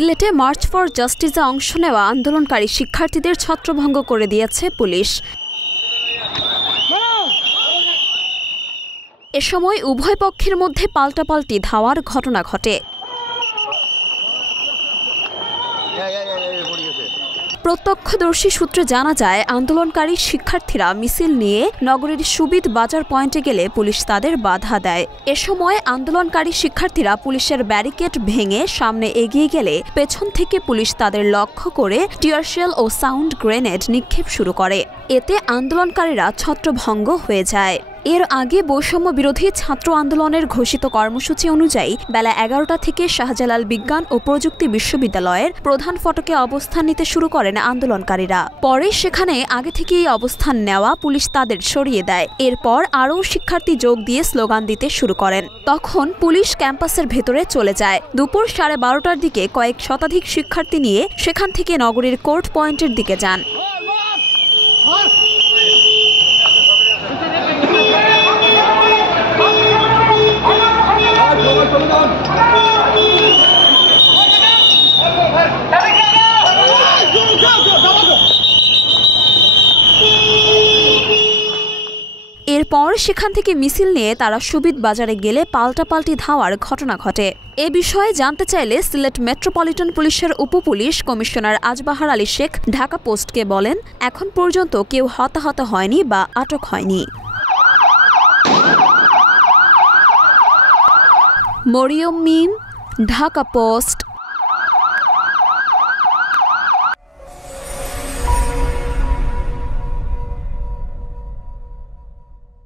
সিলেটে March for জাস্টিসে অংশ নেওয়া আন্দোলনকারী শিক্ষার্থীদের ছত্রভঙ্গ করে দিয়েছে পুলিশ। এ সময় উভয় পক্ষের মধ্যে পাল্টাপাল্টি ধাওয়ার ঘটনা ঘটে। প্রত্যক্ষদর্শী সূত্রে জানা যায়, আন্দোলনকারী শিক্ষার্থীরা মিছিল নিয়ে নগরীর সুবিদ বাজার পয়েন্টে গেলে পুলিশ তাদের বাধা দেয়। এ সময় আন্দোলনকারী শিক্ষার্থীরা পুলিশের ব্যারিকেড ভেঙে সামনে এগিয়ে গেলে পেছন থেকে পুলিশ তাদের লক্ষ্য করে টিয়ারশেল ও সাউন্ড গ্রেনেড নিক্ষেপ শুরু করে। এতে আন্দোলনকারীরা ছত্রভঙ্গ হয়ে যায়। এর আগে বৈষম্য বিরোধী ছাত্র আন্দোলনের ঘোষিত কর্মসূচি অনুযায়ী বেলা ১১টা থেকে শাহজালাল বিজ্ঞান ও প্রযুক্তি বিশ্ববিদ্যালয়ের প্রধান ফটকে অবস্থান নিতে শুরু করেন আন্দোলনকারীরা। পরে সেখানে আগে থেকেই অবস্থান নেওয়া পুলিশ তাদের সরিয়ে দেয়। এরপর আরও শিক্ষার্থী যোগ দিয়ে স্লোগান দিতে শুরু করেন। তখন পুলিশ ক্যাম্পাসের ভেতরে চলে যায়। দুপুর 12:30টার দিকে কয়েক শতাধিক শিক্ষার্থী নিয়ে সেখান থেকে নগরীর কোর্ট পয়েন্টের দিকে যান। এরপর সেখান থেকে মিছিল নিয়ে তারা সুবিদ বাজারে গেলে পাল্টাপাল্টি ধাওয়ার ঘটনা ঘটে। এ বিষয়ে জানতে চাইলে সিলেট মেট্রোপলিটন পুলিশের উপপুলিশ কমিশনার আজবাহার আলী শেখ ঢাকা পোস্টকে বলেন, এখন পর্যন্ত কেউ হতাহত হয়নি বা আটক হয়নি। মরিয়ম মিম, ঢাকা পোস্ট।